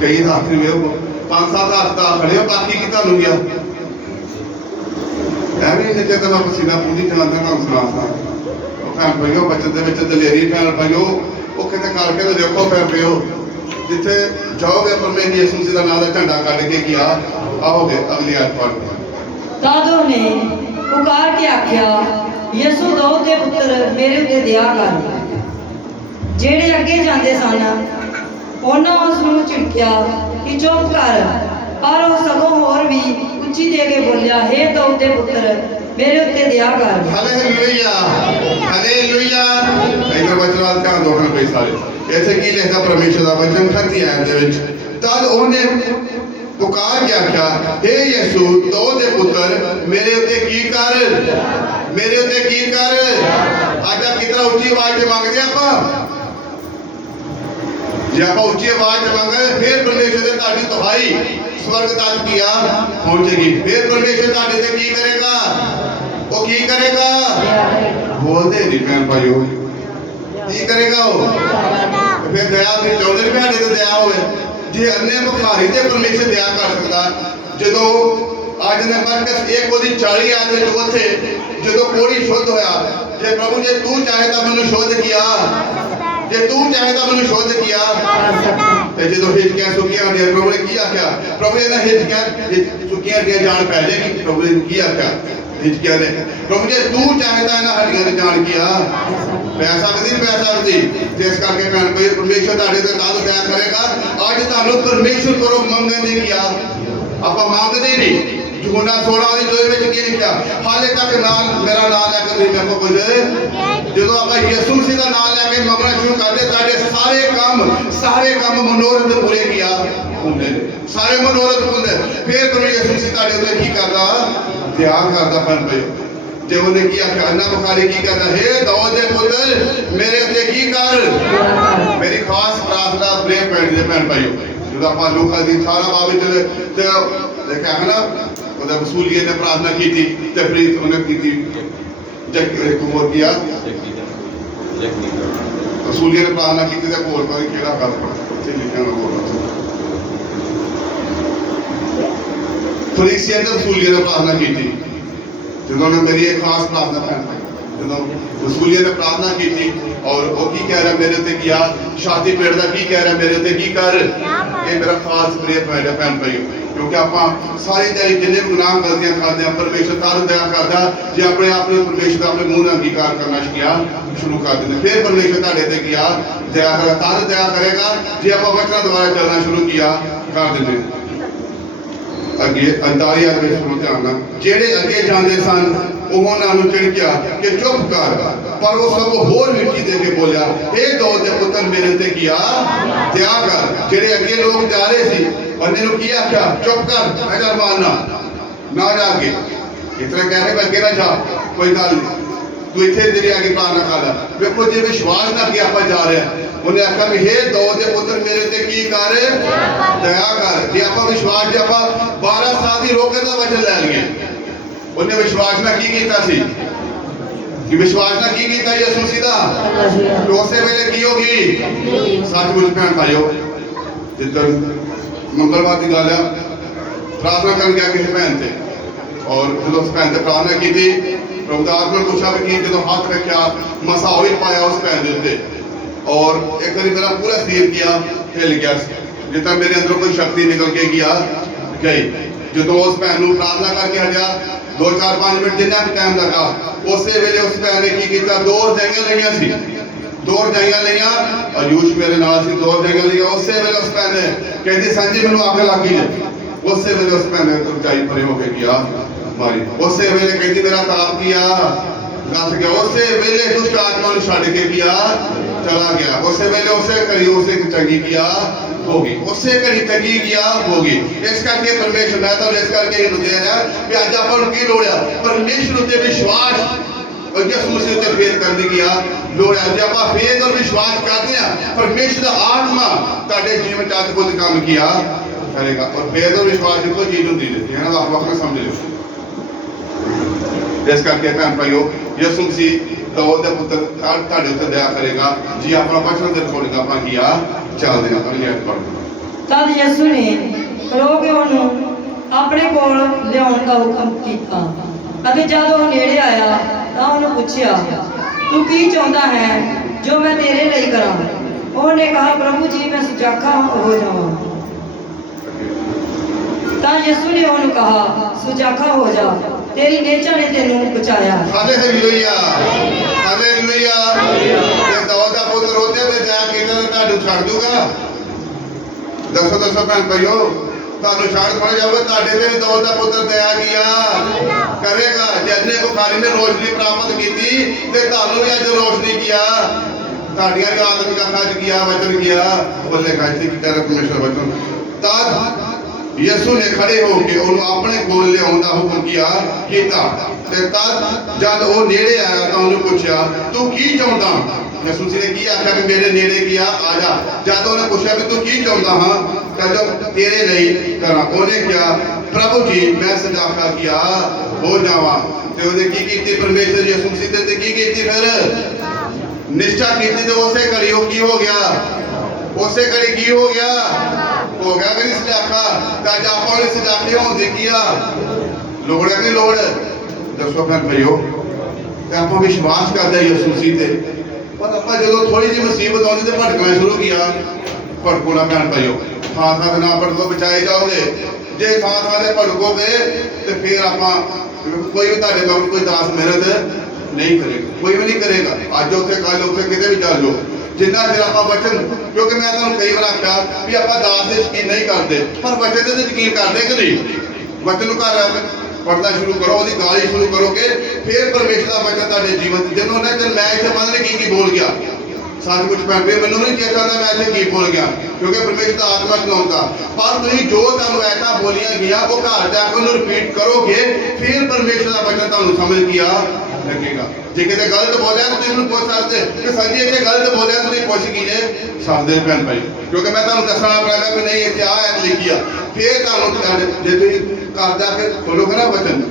ਕਈ ਹੱਥ ਨਹੀਂ ਵੇਖੋ 5-7 ਹੱਥ ਦਾ ਖੜੇ ਹੋ, ਬਾਕੀ ਕੀ ਤੁਹਾਨੂੰ ਗਿਆ? ਐਵੇਂ ਨਿੱਕੇ ਤਾਂ ਮੈਂ ਪਸੀਨਾ ਪੂਰੀ ਚਲਾਉਂਦਾ ਨਾ ਸੁਣਾ ਭੈਣ ਭਾਈਓ। ਬੱਚਤ ਦੇ ਵਿੱਚ ਦਲੇਰੀ ਭੈਣ ਭਾਈਓ ਉਹ ਕਿਤੇ ਕਰਕੇ ਤੇ ਦੇਖੋ ਭੈਣ ਭਾਈਓ ਜਿੱਥੇ ਜਾਓਗੇ ਪਰਮੇਸ਼ਰ ਯਿਸੂ ਮਸੀਹ ਦਾ ਨਾਮ ਦਾ ਝੰਡਾ ਕੱਢ ਕੇ ਗਿਆ ਆਓਗੇ। ਅਗਲੀ ਆਇਤ ਪੜ੍ਹੋ। ਦਾਦੋ ਨੇ ਪੁਕਾਰ ਕੇ ਆਖਿਆ ਯਿਸੂ ਦਾਊਦ ਦੇ ਪੁੱਤਰ ਮੇਰੇ ਉੱਤੇ ਦਇਆ ਕਰ। ਜਿਹੜੇ ਅੱਗੇ ਜਾਂਦੇ ਸਨ ਉਹਨਾਂ ਉਸ ਨੂੰ ਝਿੜਕਿਆ ਕਿ ਚੁੱਪ ਕਰ, ਪਰ ਉਹ ਸਗੋਂ ਹੋਰ ਵੀ ਉੱਚੀ ਦੇ ਕੇ ਬੋਲਿਆ ਹੇ ਦਾਊਦ ਦੇ ਪੁੱਤਰ ਮੇਰੇ ਉੱਤੇ ਦਇਆ ਕਰ। Hallelujah hallelujah. ਇਧਰ ਵਚਨ ਵੱਲ ਧਿਆਨ ਦਿਓ ਭਈ ਸਾਰੇ। ਇੱਥੇ ਕੀ ਲਿਖਦਾ ਪਰਮੇਸ਼ਰ ਦਾ ਵਚਨ 38 ਆਇਤ ਦੇ ਵਿੱਚ? ਤਦ ਉਹਨੇ ਪੁਕਾਰ ਕੇ ਆਖਿਆ ਹੇ ਯਿਸੂ ਦਾਊਦ ਦੇ ਪੁੱਤਰ ਮੇਰੇ ਉੱਤੇ ਕੀ ਕਰ, ਮੇਰੇ ਉੱਤੇ ਕੀ ਕਰ। ਅੱਜ ਕਿਤਨਾ ਉੱਚੀ ਆਵਾਜ਼ ਤੇ ਮੰਗਦੇ ਆਪਾਂ। ਜੇ ਆਪਾਂ ਉੱਚੀ ਆਵਾਜ਼ ਤੇ ਮੰਗਾਂਗੇ ਫਿਰ ਪਰਮੇਸ਼ਰ ਦੇ ਤੁਹਾਡੀ ਦੁਹਾਈ ਸਵਰਗ ਤੱਕ ਕੀ ਆ ਪਹੁੰਚੇਗੀ। ਫਿਰ ਪਰਮੇਸ਼ਰ ਤੁਹਾਡੇ ਤੇ ਕੀ ਕਰੇਗਾ? ਉਹ ਕੀ ਕਰੇਗਾ? ਬੋਲਦੇ ਨਹੀਂ ਭੈਣ ਭਾਈਓ। ਕੀ ਕਰੇਗਾ ਉਹ? ਫਿਰ ਦਇਆ ਦੇ ਚਾਹੁੰਦੇ ਨੇ ਸਾਡੇ ਤੇ ਦਇਆ ਹੋਵੇ। ਜੇ ਅੰਨੇ ਭਿਖਾਰੀ ਤੇ ਪਰਮੇਸ਼ਰ ਦਇਆ ਕਰ ਸਕਦਾ, ਜਦੋਂ ਅੱਜ ਨੇ ਬਰਕਤ ਇੱਕ ਉਹਦੀ 40 ਆਇਤ ਵਿੱਚ ਉੱਥੇ ਜਦੋਂ ਕੋੜੀ ਸ਼ੁੱਧ ਹੋਇਆ, ਜੇ ਪ੍ਰਭੂ ਜੇ ਤੂੰ ਚਾਹੇ ਤਾਂ ਮੈਨੂੰ ਸ਼ੁੱਧ ਕੀਆ, ਜੇ ਤੂੰ ਚਾਹੇ ਤਾਂ ਮੈਨੂੰ ਸ਼ੁੱਧ ਕੀਆ। ਤੇ ਜਦੋਂ ਹਿਚਕੀਆਂ ਸੁੱਕੀਆਂ ਹੁੰਦੀਆਂ ਪ੍ਰਭੂ ਨੇ ਕੀ ਆਖਿਆ? ਪ੍ਰਭੂ ਨੇ ਹਿਚਕੀਆਂ ਸੁੱਕੀਆਂ ਦੀਆਂ ਜਾਨ ਪੈ ਜਾਏਗੀ। ਪ੍ਰਭੂ ਨੇ ਕੀ ਆਖਿਆ ਹਿਚਕੀਆਂ ਨੇ? ਪ੍ਰਭੂ ਜੇ ਤੂੰ ਚਾਹੇ ਤਾਂ ਇਹਨਾਂ ਹੱਡੀਆਂ ਦੀ ਜਾਨ ਕੀਆ। ਪੈ ਸਕਦੀ ਨਹੀਂ ਪੈ ਸਕਦੀ। ਜਿਸ ਕਰਕੇ ਭੈਣ ਭਾਈ ਪਰਮੇਸ਼ਰ ਤੁਹਾਡੇ ਤੇ ਦਾਦ ਦਇਆ ਕਰੇਗਾ। ਅੱਜ ਤੁਹਾਨੂੰ ਪਰਮੇਸ਼ਰ ਕੋਲੋਂ ਮੰਗਣ ਦੀ ਕੀਆ ਆਪਾਂ ਮੰਗਦੇ ਨਹੀਂ। ਯਹੂਨਾ 16 ਦੀ 2 ਵਿੱਚ ਕੀ ਲਿਖਿਆ? ਹਾਲੇ ਤੱਕ ਨਾਮ ਮੇਰਾ ਨਾਮ ਲੈ ਕੇ ਤੁਸੀਂ ਮੇਰੇ ਕੋਲ ਪੁੱਛਦੇ। ਜਦੋਂ ਆਪਾਂ ਯਿਸੂ ਮਸੀਹ ਦਾ ਨਾਮ ਲੈ ਕੇ ਮੰਗਣਾ ਸ਼ੁਰੂ ਕਰਦੇ ਤੁਹਾਡੇ ਸਾਰੇ ਕੰਮ ਮਨੋਰਥ ਪੂਰੇ ਕੀਆ ਹੁੰਦੇ ਨੇ। ਸਾਰੇ ਮਨੋਰਥ ਹੁੰਦੇ। ਫਿਰ ਤੁਹਾਨੂੰ ਯਿਸੂ ਮਸੀਹ ਤੁਹਾਡੇ ਉੱਤੇ ਕੀ ਕਰਦਾ? ਦਇਆ ਕਰਦਾ ਭੈਣ ਭਾਈ। ਜੇ ਉਹਨੇ ਕੀ ਆਖਿਆ ਅੰਨਾ ਬੁਖਾਰੀ ਕੀ ਕਰਦਾ? ਹੇ ਦਾਊਦ ਦੇ ਪੁੱਤਰ ਮੇਰੇ ਉੱਤੇ ਕੀ ਕਰ। ਮੇਰੀ ਖਾਸ ਪ੍ਰਾਰਥਨਾ ਪ੍ਰੇਮ ਪੈਣ ਦੇ ਭੈਣ ਭਾਈਓ ਜਦੋਂ ਆਪਾਂ ਲੋਕਾਂ ਦੀ ਸਾਰਾ ਬਾਬੇ ਤੇ ਦੇਖਿਆ ਹੈ ਨਾ ਉਹਦਾ ਵਸੂਲੀਏ ਨੇ ਪ੍ਰਾਰਥਨਾ ਕੀਤੀ ਤੇ ਫਿਰ ਉਹਨੇ ਕੀਤੀ ਜੱਗ ਕੋਰ ਕੀਆ ਵਸੂਲੀਏ ਨੇ ਪ੍ਰਾਰਥਨਾ ਕੀਤੀ ਤੇ ਕੋਰ ਪਾ ਕਿਹੜਾ ਗੱਲ ਉੱਥੇ ਲਿਖਿਆ ਨਾ ਕੋਰ ਫਰੀਸੀਆਂ ਨੇ ਵਸੂਲੀਏ ਨੇ ਪ੍ਰਾਰਥਨਾ ਕੀਤੀ ਜਦੋਂ ਉਹਨੇ ਮੇਰੀ ਇੱਕ ਖਾਸ ਪ੍ਰਾਰਥਨਾ ਹੈ ਜਦੋਂ ਵਸੂਲੀਏ ਨੇ ਪ੍ਰਾਰਥਨਾ ਕੀਤੀ ਔਰ ਉਹ ਕੀ ਕਹਿ ਰਿਹਾ ਮੇਰੇ ਤੇ ਕੀਆ ਛਾਤੀ ਪੇੜ ਦਾ ਕੀ ਕਹਿ ਰਿਹਾ ਮੇਰੇ ਤੇ ਕੀ ਕਰ ਇਹ ਮੇਰਾ ਖਾਸ ਪ੍ਰਿय ਭੈਣ ਭਾਈ ਕਿਉਂਕਿ ਆਪਾਂ ਸਾਰੀ ਦਿਹਾੜੀ ਜਿੰਨੇ ਵੀ ਗੁਨਾਹ ਗਲਤੀਆਂ ਕਰਦੇ ਆ ਪਰਮੇਸ਼ਰ ਤਾਰ ਦਇਆ ਕਰਦਾ ਜੇ ਆਪਣੇ ਆਪ ਨੂੰ ਪਰਮੇਸ਼ਰ ਦਾ ਆਪਣੇ ਮੂੰਹ ਨਾਲ ਅੰਗੀਕਾਰ ਕਰਨਾ ਸ਼ੁਰੂ ਕਰ ਦਿੰਦੇ ਫਿਰ ਪਰਮੇਸ਼ਰ ਤੁਹਾਡੇ ਤੇ ਕੀਆ ਦਇਆ ਕਰੇਗਾ ਤਾਰ ਦਇਆ ਕਰੇਗਾ ਜੇ ਆਪਾਂ ਵਚਨਾਂ ਦੁਆਰਾ ਚੱਲਣਾ ਸ਼ੁਰੂ ਕਰ ਦਿੰਦੇ ਅੱਗੇ 48 ਵਿੱਚ ਸੁਣੋ ਧਿਆਨ ਨਾਲ ਜਿਹੜੇ ਅੱਗੇ ਜਾਂਦੇ ਸਨ ਉਹਨਾਂ ਨੂੰ ਝਿੜਕਿਆ ਕਿ ਚੁੱਪ ਕਰ ਪਰ ਉਹ ਸਭ ਹੋਰ ਮਿੱਟੀ ਦੇ ਕੇ ਬੋਲਿਆ ਇਹ ਦਾਊਦ ਦੇ ਪੁੱਤਰ ਮੇਰੇ ਤੇ ਕੀਆ ਦਇਆ ਕਰ ਜਿਹੜੇ ਅੱਗੇ ਲੋਕ ਜਾ ਰਹੇ ਸੀ ਬੰਦੇ ਨੂੰ ਕੀ ਆਖਿਆ ਚੁੱਪ ਕਰ ਅਜਰ ਮਾਰਨਾ ਨਾ ਜਾ ਅੱਗੇ ਇਸ ਤਰ੍ਹਾਂ ਕਹਿ ਰਹੇ ਅੱਗੇ ਨਾ ਜਾ ਕੋਈ ਗੱਲ ਨਹੀਂ ਤੂੰ ਇੱਥੇ ਤੇਰੀ ਅੱਗੇ ਪ੍ਰਾਰਥਨਾ ਕਰ ਲੈ ਵੇਖੋ ਜੇ ਵਿਸ਼ਵਾਸ ਨਾਲ ਅੱਗੇ ਆਪਾਂ ਜਾ ਰਹੇ ਹਾਂ ਉਹਨੇ ਆਖਿਆ ਵੀ ਹੇ ਦਾਊਦ ਦੇ ਪੁੱਤਰ ਮੇਰੇ ਤੇ ਕੀ ਕਰ ਦਇਆ ਕਰ ਜੇ ਆਪਾਂ ਵਿਸ਼ਵਾਸ ਜੇ ਆਪਾਂ 12 ਸਾਲ ਦੀ ਰੋਕੇ ਦਾ ਵਚਨ ਲੈ ਲਈਏ ਉਹਨੇ ਵਿਸ਼ਵਾਸ ਨਾਲ ਕੀ ਕੀਤਾ ਸੀ ਕਿ ਵਿਸ਼ਵਾਸ ਨਾਲ ਕੀ ਕੀਤਾ ਯਿਸੂ ਮਸੀਹ ਦਾ ਉਸੇ ਵੇਲੇ ਕੀ ਹੋ ਗਈ ਸੱਚਮੁੱਚ ਭੈਣ ਭਾਈਓ ਜਿੱਦਣ ਮੰਗਲਵਾਰ ਦੀ ਗੱਲ ਆ ਪ੍ਰਾਰਥਨਾ ਕਰਨ ਗਿਆ ਕਿਸੇ ਭੈਣ ਤੇ ਔਰ ਜਦੋਂ ਉਸ ਭੈਣ ਤੇ ਪ੍ਰਾਰਥਨਾ ਕੀਤੀ ਪ੍ਰਭੂ ਦਾ ਆਤਮਾ ਪੁੱਛਿਆ ਵੀ ਜਦੋਂ ਹੱਥ ਰੱਖਿਆ ਮਸਾ ਹੋਈ ਪਾਇਆ ਉਸ ਭੈਣ ਦੇ ਉੱਤੇ और एक बार मेरा पूरा शरीर किया हिल गया जितना मेरे अंदर कोई शक्ति निकल के गई जो उस भैन को प्रार्थना करके हटिया 2-4-5 मिनट जिन्ना भी टाइम लगा उस वेले उस भैन ने की किया 2 रजाइयां लईयां सी 2 रजाइयां लईयां आयुष मेरे नाल सी 2 रजाइयां लईयां उस वेले उस भैन ने कहती सांझी मैनू अग लग गई उस वेले उस भैन ने रजाई परे होके किया मारी उस वेले कहती मेरा ताप किया गस गया उस वेले दुष्ट आत्मा ने छड़ के किया चला गया उसे वेले उसे करी उसे चंगी किया होगी उसे करी चंगी किया होगी इस करके परमेश्वर मैं तो इस करके ही दे रहा कि आज अपन की लोड़ है परमेश्वर उत्ते विश्वास और यीशु मसीह उत्ते फेथ करने की लोड़ है जब आप फेथ और विश्वास करते हैं परमेश्वर दा आत्मा ਤੁਹਾਡੇ ਜੀਵਨ ਚ ਅਦਭੁਤ ਕੰਮ किया करेगा और फेथ और विश्वास को चीज होती है ना आप वक्त में समझ लो इस करके भैन भाइयों यीशु मसीह ਦਾਊਦ ਦੇ ਪੁੱਤਰ ਤੁਹਾਡੇ ਉੱਤੇ ਦਇਆ ਕਰੇਗਾ ਜੀ ਆਪਣਾ ਵਚਨ ਦੇ ਅਕੋਰਡਿੰਗ ਆਪਾਂ ਕੀਆ ਚੱਲਦੇ ਹਾਂ ਅਗਲੀ ਐਤ ਪੜ੍ਹਦੇ ਤਦ ਯਿਸੂ ਨੇ ਖਲੋ ਕੇ ਉਹਨੂੰ ਆਪਣੇ ਕੋਲ ਲਿਆਉਣ ਦਾ ਹੁਕਮ ਕੀਤਾ ਅਤੇ ਜਦ ਉਹ ਨੇੜੇ ਆਇਆ ਤਾਂ ਉਹਨੂੰ ਪੁੱਛਿਆ ਤੂੰ ਕੀ ਚਾਹੁੰਦਾ ਹੈ ਜੋ ਮੈਂ ਤੇਰੇ ਲਈ ਕਰਾਂ ਉਹਨੇ ਕਹਾ ਪ੍ਰਭੂ ਜੀ ਮੈਂ ਸੁਜਾਖਾ ਹੋ ਜਾਵਾਂ ਤਾਂ ਯਿਸੂ ਨੇ ਉਹਨੂੰ ਕਹਾ ਸੁਜਾਖਾ ਹੋ ਜਾ तेरी नेचा ने तेनू बचाया हालेलुया हालेलुया ये दाऊद दा पुत्र होते ते दया कीता ते ताडू छड़ दूगा दसो दसो भैन भाइयों ताडू छड़ थोड़ा जावे ताडे ते दाऊद दा पुत्र दया किया करेगा जिन्ने बुखारी ने रोशनी प्राप्त कीती ते तानू भी अज रोशनी किया ताड़ियां भी आत्मिक अखाज किया वचन किया बोले कहते कि कर परमेश्वर वचन तद ਯਿਸੂ ਨੇ ਖੜੇ ਹੋ ਕੇ ਉਹਨੂੰ ਆਪਣੇ ਕੋਲ ਲਿਆਉਣ ਦਾ ਹੁਕਮ ਕੀਤਾ ਤੇ ਤਦ ਜਦ ਉਹ ਨੇੜੇ ਆਇਆ ਤਾਂ ਉਹਨੇ ਪੁੱਛਿਆ ਤੂੰ ਕੀ ਚਾਹੁੰਦਾ ਯਿਸੂ ਜੀ ਨੇ ਕੀ ਆਖਿਆ ਕਿ ਮੇਰੇ ਨੇੜੇ ਗਿਆ ਆ ਜਾ ਜਦ ਉਹਨੇ ਪੁੱਛਿਆ ਕਿ ਤੂੰ ਕੀ ਚਾਹੁੰਦਾ ਹਾਂ ਤਾਂ ਜੋ ਤੇਰੇ ਲਈ ਕਰਾਂ ਉਹਨੇ ਕਿਹਾ ਪ੍ਰਭੂ ਜੀ ਮੈਂ ਸਜਾਖਾ ਕੀਆ ਹੋ ਜਾਵਾਂ ਤੇ ਉਹਨੇ ਕੀ ਕੀਤੀ ਪਰਮੇਸ਼ਰ ਯਿਸੂ ਮਸੀਹ ਤੇ ਕੀ ਕੀਤੀ ਫਿਰ ਨਿਸ਼ਚਾ ਕੀਤੀ ਤੇ ਉਸੇ ਘੜੀ ਉਹ ਕੀ ਹੋ ਗਿਆ ਉਸੇ ਘੜੀ ਕੀ ਹੋ ਗਿਆ हो गया अगर इस लाखा ताजा और इस लाखे हों देखिया लोड़ है कि लोड़ दसो भैन भाइयों ते आप विश्वास करते हैं यीशु मसीह ते पर आप जो थोड़ी जी मुसीबत आती तो भटकना शुरू किया भटकोना भैन भाइयों थां थां ना भटको बचाए जाओगे जे थां थां से भटकोगे तो फिर आप कोई भी ताड़े मगर कोई दास मेहनत नहीं करेगा कोई भी नहीं करेगा अज उत्थे कल उत्थे किते भी चल जाओ जिन्ना चिर आप वचन क्योंकि मैं तुहानू कई बार आख्या भी आप दास से यकीन नहीं करते पर वचन से यकीन करते कि नहीं वचन घर पढ़ना शुरू करो उसकी गाली शुरू करोगे फिर परमेश्वर का वचन तुहाडे जीवन जिन्हों ने चल मैं इत्थे पता नहीं की बोल गया सब कुछ भैन भाई मैनू नहीं चेता मैं इत्थे की बोल गया क्योंकि परमेश्वर का आत्मा चलाउंदा पर तुसीं जो तुहानू ऐसा बोलिया गया वो घर जाके उन्हें रिपीट करोगे फिर परमेश्वर का वचन तुहानू समझ ਲੱਗੇਗਾ। ਜੇ ਕਿਤੇ ਗਲਤ ਬੋਲਿਆ ਤਾਂ ਤੁਸੀਂ ਮੈਨੂੰ ਪੁੱਛ ਸਕਦੇ ਕਿ ਸਰ ਜੀ ਇੱਥੇ ਗਲਤ ਬੋਲਿਆ ਤੁਸੀਂ ਪੁੱਛ ਕੀ ਜੇ ਸਕਦੇ ਭੈਣ ਭਾਈ, ਕਿਉਂਕਿ ਮੈਂ ਤੁਹਾਨੂੰ ਦੱਸਣਾ ਪੜੇਗਾ ਕਿ ਨਹੀਂ ਇੱਥੇ ਆਹ ਐਤ ਲਿਖੀ ਆ। ਫਿਰ ਤੁਹਾਨੂੰ ਜੇ ਤੁਸੀਂ ਘਰ ਜਾ ਕੇ ਖੋਲੋਗੇ ਨਾ ਵਚਨ,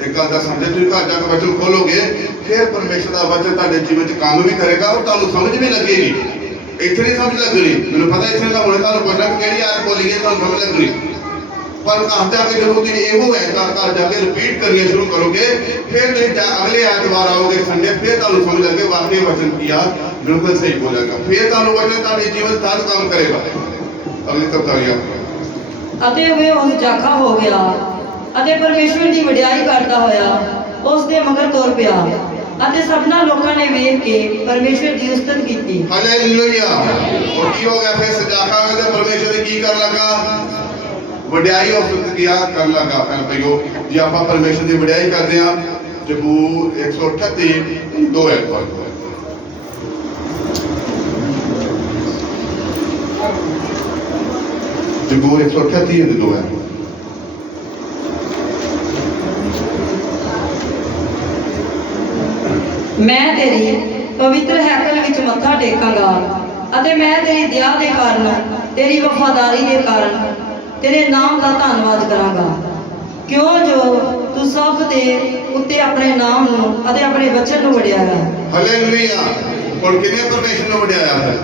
ਇੱਕ ਗੱਲ ਦਾ ਸਮਝੇ, ਤੁਸੀਂ ਘਰ ਜਾ ਕੇ ਵਚਨ ਖੋਲੋਗੇ ਫਿਰ ਪਰਮੇਸ਼ਰ ਦਾ ਵਚਨ ਤੁਹਾਡੇ ਜੀਵਨ 'ਚ ਕੰਮ ਵੀ ਕਰੇਗਾ ਔਰ ਤੁਹਾਨੂੰ ਸਮਝ ਵੀ ਲੱਗੇਗੀ। ਇੱਥੇ ਨਹੀਂ ਸਮਝ ਲੱਗਣੀ, ਮੈਨੂੰ ਪਤਾ ਇੱਥੇ ਮੈਂ ਹੁਣੇ ਤੁਹਾਨੂੰ ਪੁੱਛਣਾ ਕਿ ਕਿਹੜੀ ਆਇਤ ਬੋਲੀ ਗਈ ਤੁਹਾਨੂੰ ਸਮਝ ਲੱਗਣੀ, ਪਰ ਘਰ ਜਾ ਕੇ ਜਦੋਂ ਤੁਸੀਂ ਇਹੋ ਐਤਾਂ ਘਰ ਜਾ ਕੇ ਰਿਪੀਟ ਕਰਨੀਆਂ ਸ਼ੁਰੂ ਕਰੋਗੇ ਫਿਰ ਤੁਸੀਂ ਅਗਲੇ ਐਤਵਾਰ ਆਓਗੇ ਸੰਡੇ, ਫਿਰ ਤੁਹਾਨੂੰ ਸਮਝ ਲੱਗੇ ਵਾਕਈ ਵਚਨ ਕੀ ਆ ਬਿਲਕੁਲ ਸਹੀ ਬੋਲੇਗਾ। ਫਿਰ ਤੁਹਾਨੂੰ ਵਚਨ ਤੁਹਾਡੇ ਜੀਵਨ ਤਦ ਕੰਮ ਕਰੇਗਾ। ਅਗਲੀ ਤਰਤਾਰੀਆ ਅਤੇ ਉਹ ਉਸ ਜਾਖਾ ਹੋ ਗਿਆ ਅਤੇ ਪਰਮੇਸ਼ਵਰ ਦੀ ਵਡਿਆਈ ਕਰਦਾ ਹੋਇਆ ਉਸ ਦੇ ਮਗਰ ਤੁਰ ਪਿਆ ਅਤੇ ਸਭਨਾ ਲੋਕਾਂ ਨੇ ਵੇਖ ਕੇ ਪਰਮੇਸ਼ਵਰ ਦੀ ਉਸਤਤ ਕੀਤੀ। ਹਾਲੇਲੂਇਆ। ਉਹ ਕੀ ਹੋ ਗਿਆ ਫਿਰ ਜਾਖਾ ਤੇ ਪਰਮੇਸ਼ਵਰ ਨੇ ਕੀ ਕਰਨ ਲੱਗਾ? ਵਡਿਆਈ ਉਸਤਤ ਕੀਆ ਕਰਨ ਲੱਗਾ। ਭੈਣ ਭਾਈਓ ਜੇ ਆਪਾਂ ਪਰਮੇਸ਼ਵਰ ਦੀ ਵਡਿਆਈ ਕਰਦੇ ਹਾਂ, ਜ਼ਬੂਰ 138 2 ਐਤਵਾਰ ਜ਼ਬੂਰ 138 2 ਹੈ। ਮੈਂ ਤੇਰੀ ਪਵਿੱਤਰ ਹੈਕਲ ਵਿੱਚ ਮੱਥਾ ਟੇਕਾਂਗਾ ਅਤੇ ਮੈਂ ਤੇਰੀ ਦਇਆ ਦੇ ਕਾਰਨ, ਤੇਰੀ ਵਫਾਦਾਰੀ ਦੇ ਕਾਰਨ ਤੇਰੇ ਨਾਮ ਦਾ ਧੰਨਵਾਦ ਕਰਾਂਗਾ, ਕਿਉਂ ਜੋ ਤੂੰ ਸਭ ਦੇ ਉੱਤੇ ਆਪਣੇ ਨਾਮ ਨੂੰ ਅਤੇ ਆਪਣੇ ਵਚਨ ਨੂੰ ਵਡਿਆਇਆ। ਹਾਲੇਲੂਇਆ। ਹੁਣ ਕਿਹਨੇ ਪਰਮੇਸ਼ਰ ਨੂੰ ਵਡਿਆਇਆ ਹੈ?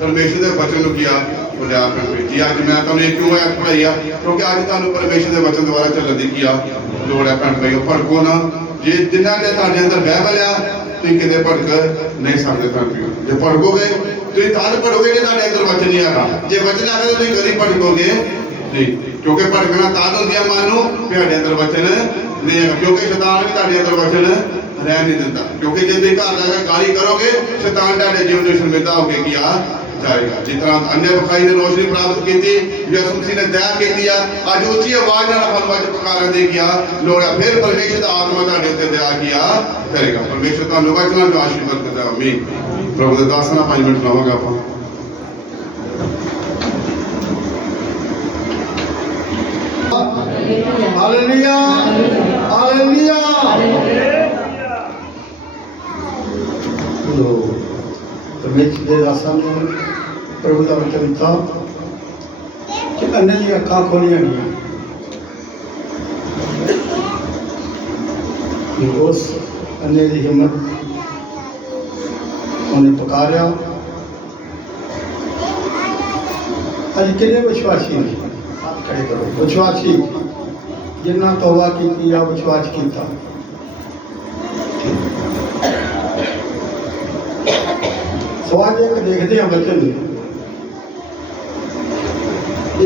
ਪਰਮੇਸ਼ਰ ਦੇ ਵਚਨ ਨੂੰ ਕੀਆ ਵਡਿਆ ਕਰ ਜੀ। ਅੱਜ ਮੈਂ ਤੁਹਾਨੂੰ ਇਹ ਕਿਉਂ ਐਤ ਪੜਾਈ ਆ? ਕਿਉਂਕਿ ਅੱਜ ਤੁਹਾਨੂੰ ਪਰਮੇਸ਼ਰ ਦੇ ਵਚਨ ਦੁਆਰਾ ਚੱਲਣ ਦੀ ਕੀਆ ਲੋੜ ਹੈ। ਭੈਣ ਭਾਈਓ ਭੜਕੋ ਨਾ। ਜੇ ਜਿੰਨਾ ਦੇ ਤੁਹਾਡੇ ਅੰਦਰ ਬਾਈਬਲ ਆ ਤੁਸੀਂ ਕਿਤੇ ਭੜਕ ਨਹੀਂ ਸਕਦੇ। ਭੈਣ ਭਾਈਓ ਜੇ ਭੜਕੋਗੇ ਤੁਸੀਂ ਤਾਂ ਭੜਕੋਗੇ ਜੇ ਤੁਹਾਡੇ ਅੰਦਰ ਵਚਨ ਨਹੀਂ ਆਗਾ। ਜੇ ਵਚਨ ਆ ਗਿਆ ਤੁਸੀਂ ਕਦੀ ਭੜਕੋਗੇ ਨਹੀਂ, ਕਿਉਂਕਿ ਭੜਕਣਾ ਤਾਂ ਹੁੰਦੀ ਆ ਮਨ ਨੂੰ ਕਿ ਸਾਡੇ ਅੰਦਰ ਵਚਨ ਨਹੀਂ ਹੈਗਾ, ਕਿਉਂਕਿ ਸ਼ੈਤਾਨ ਵੀ ਤੁਹਾਡੇ ਅੰਦਰ ਵਚਨ ਰਹਿ ਨਹੀਂ ਦਿੰਦਾ। ਕਿਉਂਕਿ ਜੇ ਤੁਸੀਂ ਘਰ ਜਾ ਕੇ ਗਾਲੀ ਕਰੋਗੇ ਸ਼ੈਤਾਨ ਤੁਹਾਡੇ ਜੀਵਨ ਵਿੱਚ ਸ਼ਰਮਿੰਦਾ ਹੋ ਕੇ ਕੀ ਆ ਜਾਏਗਾ। ਜਿਸ ਤਰ੍ਹਾਂ ਅੰਨੇ ਬਖਾਈ ਨੇ ਰੋਸ਼ਨੀ ਪ੍ਰਾਪਤ ਕੀਤੀ, ਯਿਸੂ ਮਸੀਹ ਨੇ ਦਇਆ ਕੀਤੀ ਆ, ਅੱਜ ਉੱਚੀ ਆਵਾਜ਼ ਨਾਲ ਹਲਵਾ ਚ ਪੁਕਾਰਨ ਦੇ ਗਿਆ ਲੋੜ ਹੈ। ਫਿਰ ਪਰਮੇਸ਼ਰ ਦਾ ਆਤਮਾ ਤੁਹਾਡੇ ਉੱਤੇ ਦਇਆ ਕੀਆ ਕਰੇਗਾ। ਪਰਮੇਸ਼ਰ ਤੁਹਾਨੂੰ ਵਚਨਾਂ ਨੂੰ ਆਸ਼ੀਰਵਾਦ ਕਰਦਾ। ਆਮੀਨ। ਪ੍ਰਭੂ ਦੇ ਦਾਸ ਨਾਲ 5 ਮਿੰਟ ਲਾਵਾਂਗਾ ਆਪਾਂ। Hallelujah hallelujah. ਲੋ ਪਰਮੇਸ਼ਰ ਦੇ ਦਾਸਾਂ ਨੂੰ ਪ੍ਰਭੂ ਦਾ ਵਚਨ ਦਿੱਤਾ ਕਿ ਅੰਨੇ ਦੀਆਂ ਅੱਖਾਂ ਖੋਲੀਆਂ ਗਈਆਂ। ਉਸ ਅੰਨੇ ਦੀ ਹਿੰਮਤ ਉਹਨੇ ਪੁਕਾਰਿਆ। ਅੱਜ ਕਿੰਨੇ ਵਿਸ਼ਵਾਸੀ ਨੇ? ਹੱਥ ਖੜੇ ਕਰੋ। ਵਿਸ਼ਵਾਸੀ ਜਿਨ੍ਹਾਂ ਤੌਬਾ ਕੀਤੀ ਆ, ਵਿਸ਼ਵਾਸ ਕੀਤਾ। ਸੋ ਅੱਜ ਇੱਕ ਦੇਖਦੇ ਹਾਂ ਬਚਨ,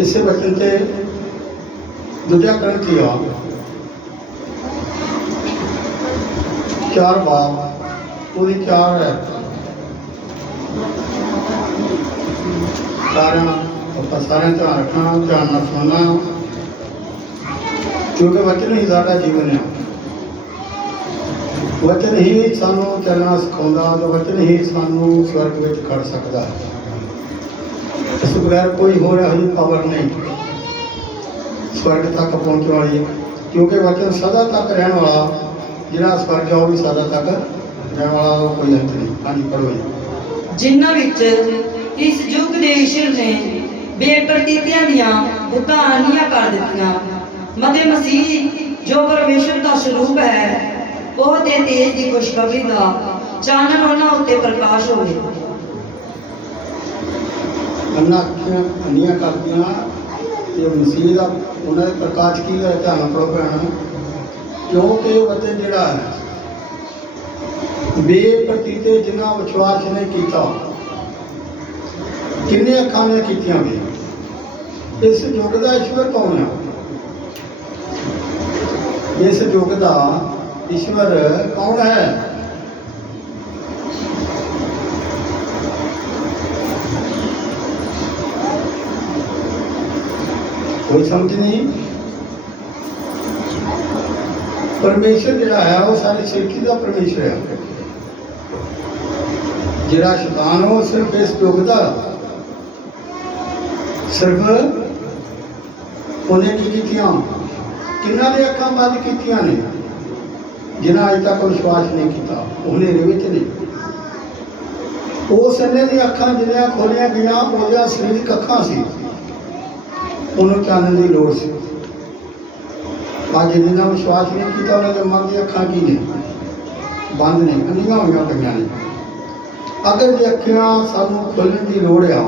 ਇਸੇ ਬਚਨ ਤੇ ਦੂਜਾ ਗ੍ਰੰਥੀਆ 4 ਬਾਬ ਉਹਦੀ 4 ਹੈ। ਆਪਾਂ ਸਾਰਿਆਂ ਧਿਆਨ ਰੱਖਣਾ, ਧਿਆਨ ਨਾਲ ਸੁਣਨਾ, ਕਿਉਂਕਿ ਵਚਨ ਹੀ ਸਾਡਾ ਜੀਵਨ ਹੈ। ਵਚਨ ਹੀ ਸਾਨੂੰ ਚੱਲਣਾ ਸਿਖਾਉਂਦਾ, ਤੇ ਵਚਨ ਹੀ ਸਾਨੂੰ ਸਵਰਗ ਵਿੱਚ ਖੜ ਸਕਦਾ ਹੈ। ਇਸ ਬਗੈਰ ਕੋਈ ਹੋਰ ਇਹੋ ਜਿਹੀ ਪਾਵਰ ਨਹੀਂ ਸਵਰਗ ਤੱਕ ਪਹੁੰਚਣ ਵਾਲੀ, ਕਿਉਂਕਿ ਵਚਨ ਸਦਾ ਤੱਕ ਰਹਿਣ ਵਾਲਾ, ਜਿਹੜਾ ਸਵਰਗ ਆ ਉਹ ਵੀ ਸਦਾ ਤੱਕ ਰਹਿਣ ਵਾਲਾ, ਉਹ ਕੋਈ ਅੰਤ ਨਹੀਂ। ਹਾਂਜੀ ਪੜ੍ਹੋ ਜੀ। ਜਿਨ੍ਹਾਂ ਵਿੱਚ ਇਸ ਯੁੱਗ ਦੇ ਈਸ਼ਰ ਨੇ ਬੇਪਰਤੀਤਿਆਂ ਦੀਆਂ ਬੁੱਤਾਂ ਅੰਨੀਆਂ ਕਰ ਦਿੱਤੀਆਂ, ਮਤੇ ਮਸੀਹ ਜੋ ਪਰਮੇਸ਼ਰ ਦਾ ਸਰੂਪ ਹੈ, ਉਹ ਤੇ ਤੇਜ ਦੀ ਖੁਸ਼ਖਬਰੀ ਦਾ ਚਾਨਣ ਉਹਨਾਂ ਉੱਤੇ ਪ੍ਰਕਾਸ਼ ਹੋਵੇ। ਅੰਨੀਆਂ ਕਰਦੀਆਂ ਤੇ ਮਸੀਹ ਦਾ ਉਹਨਾਂ ਦੇ ਪ੍ਰਕਾਸ਼ ਕੀ ਹੈ? ਧਿਆਨ ਪੜੋ ਪੈਣਾ, ਕਿਉਂਕਿ ਵਚਨ ਜਿਹੜਾ ਹੈ ਬੇਪਰਤੀਤੇ ਜਿਨ੍ਹਾਂ ਵਿਸ਼ਵਾਸ ਨਹੀਂ ਕੀਤਾ, ਕਿੰਨੇ ਅੱਖਾਂ ਨੇ ਕੀਤੀਆਂ ਵੀ। ਇਸ ਯੁੱਗ ਦਾ ਈਸ਼ਵਰ ਕੌਣ ਹੈ? ਇਸ ਯੁੱਗ ਦਾ ਈਸ਼ਵਰ ਕੌਣ ਹੈ? ਕੋਈ ਸਮਝ ਨਹੀਂ। ਪਰਮੇਸ਼ਰ ਜਿਹੜਾ ਹੈ ਉਹ ਸਾਰੀ ਸ੍ਰਿਸ਼ਟੀ ਦਾ ਪਰਮੇਸ਼ਰ ਹੈ। ਜਿਹੜਾ ਸ਼ੈਤਾਨ ਉਹ ਸਿਰਫ ਇਸ ਯੁੱਗ ਦਾ, ਸਿਰਫ ਉਹਨੇ ਕੀ ਕੀਤੀਆਂ? ਕਿੰਨਾਂ ਦੇ ਅੱਖਾਂ ਬੰਦ ਕੀਤੀਆਂ ਨੇ? जिन्हें अज तक विश्वास नहीं किया वो हनेरे विच ने उस अन्ने दी अखां जिन्नियां खोलियां गईयां ओहदियां सरीरक अखां सी उन्होंने चानन की लोड़ सी अज जिन्हें विश्वास नहीं किया उन्होंने मन की अखां की ने बंद ने अंधियां हुई पईयां ने अगर जे अखियां सानू खोलने की लोड़ आ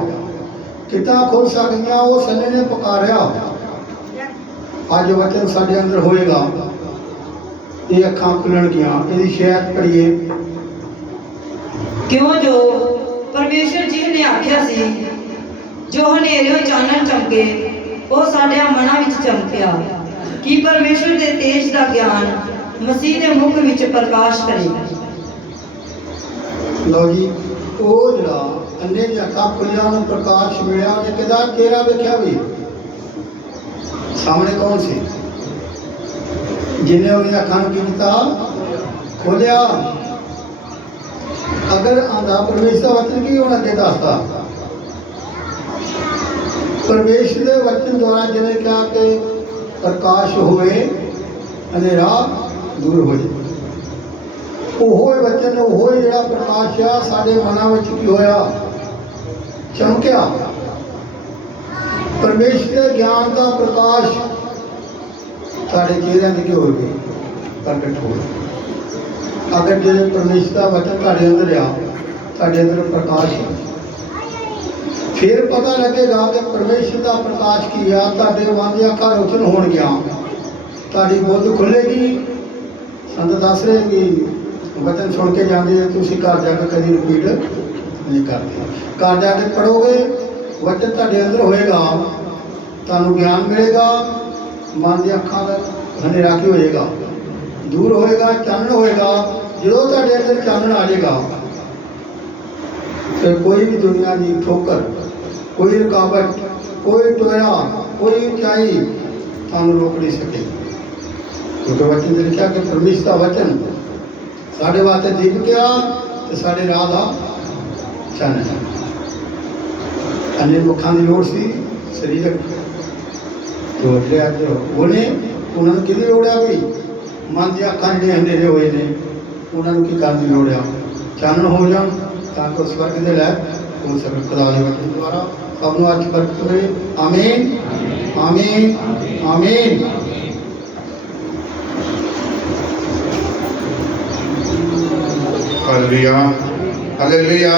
कितां खोल सकदियां वो सन्ने ने पुकारिया अज वचन साडे अंदर होएगा ये अखां खुलणगियां इहदी शहद पढ़िए क्यों जो परमेश्वर जी ने आख्या सी जो हनेरे चानन चमके वो साडे मनां विच चमकिया कि परमेश्वर दे तेज दा ज्ञान मसीह दे मुख विच प्रकाश करे। लो जी वो जरा अन्ने दी अखां खुलियां नूं प्रकाश मिलिया ते किदा चेहरा वेख्या भी सामने कौन सी जिन्हें उन्हें अखां नूं की कीता खोलिया। अगर आंदा परमेश्वर का वचन की होना अगे दसदा परमेश्वर के वचन द्वारा जिन्हें कहा कि प्रकाश होए अंधेरा दूर हो जाए ओहो वचन ओहो जिहड़ा प्रकाश आ साडे मनां विच की होया चमकिया परमेश्वर के ज्ञान का प्रकाश साडे चेहरिਆਂ ते की हो गए प्रगट हो गए। अगर जो परमेश्वर का वचन तुहाडे अंदर आ तुहाडे अंदर प्रकाश है फिर पता लगेगा कि परमेश्वर का प्रकाश की आ तुहाडे मन दी अखां रोशन होणगियां तुहाडी बुद्ध खुलेगी। संत दस रहे कि वचन सुन के जाते तुसीं घर जाके कभी रिपीट नहीं करते घर जाके पढ़ोगे वचन तुहाडे अंदर होएगा तुहानूं ज्ञान मिलेगा मन दी अखां दा हनेरा की होएगा दूर होएगा चानण होएगा। जो तुहाडे अंदर चानण आ जाएगा फिर कोई भी दुनिया की ठोकर कोई रुकावट कोई टोया कोई ऊंचाई तुहानूं रोक नहीं सके क्योंकि वचन में लिखा कि परमेश्वर का वचन साढ़े वास्ते दीपक आ ते साढ़े राह दा चानण है। अन्य मुखां की लोड़ सी शरीरक जो जिहड़े अज होने उन्होंने कि लोड़ आ भी मन दी अखां जिहड़े अंधेरे होए ने उन्होंने की करने की लोड़ आ चानण हो जाण तां कि स्वर्ग दे लै हो सके खुदा दे वचन द्वारा सबनूं अज बरकत होए। आमीन आमीन आमीन। Hallelujah hallelujah.